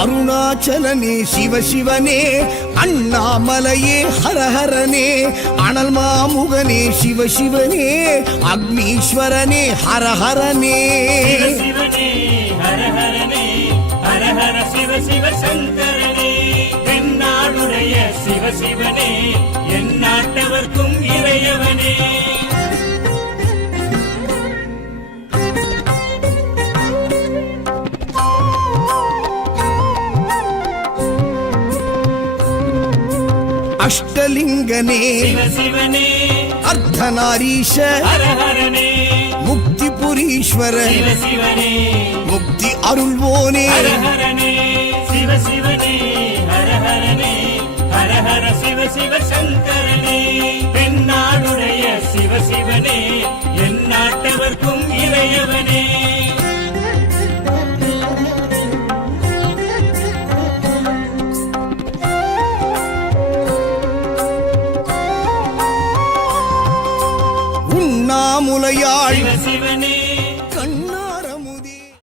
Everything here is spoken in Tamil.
அருணாச்சலனே சிவசிவனே, அண்ணாமலையே ஹரஹரனே, அனல் மாமுகனே சிவசிவனே, அக்னீஸ்வரனே ஹரஹரனே. சிவசிவனே ஹரஹரனே, ஹரஹர சிவ சிவ சங்கரனே, எந்நாடுடைய சிவசிவனே, எந்நாட்டவர்க்கும் இறையவனே. அஷ்டலிங்கனே சிவசிவனே, அர்த்தநாரீஷ ஹரஹரனே, முக்திபுரீஸ்வர சிவசிவனே, முக்தி அருள்வோனே. ஹரஹரனே சிவசிவனே, ஹரஹரனே, ஹரஹர சிவ சிவ சங்கரனே, எந்நாடுடைய சிவசிவனே, எந்நாட்டவர்க்கும் இறையவனே. உண்ணாமுலையாள் சிவசிவனே,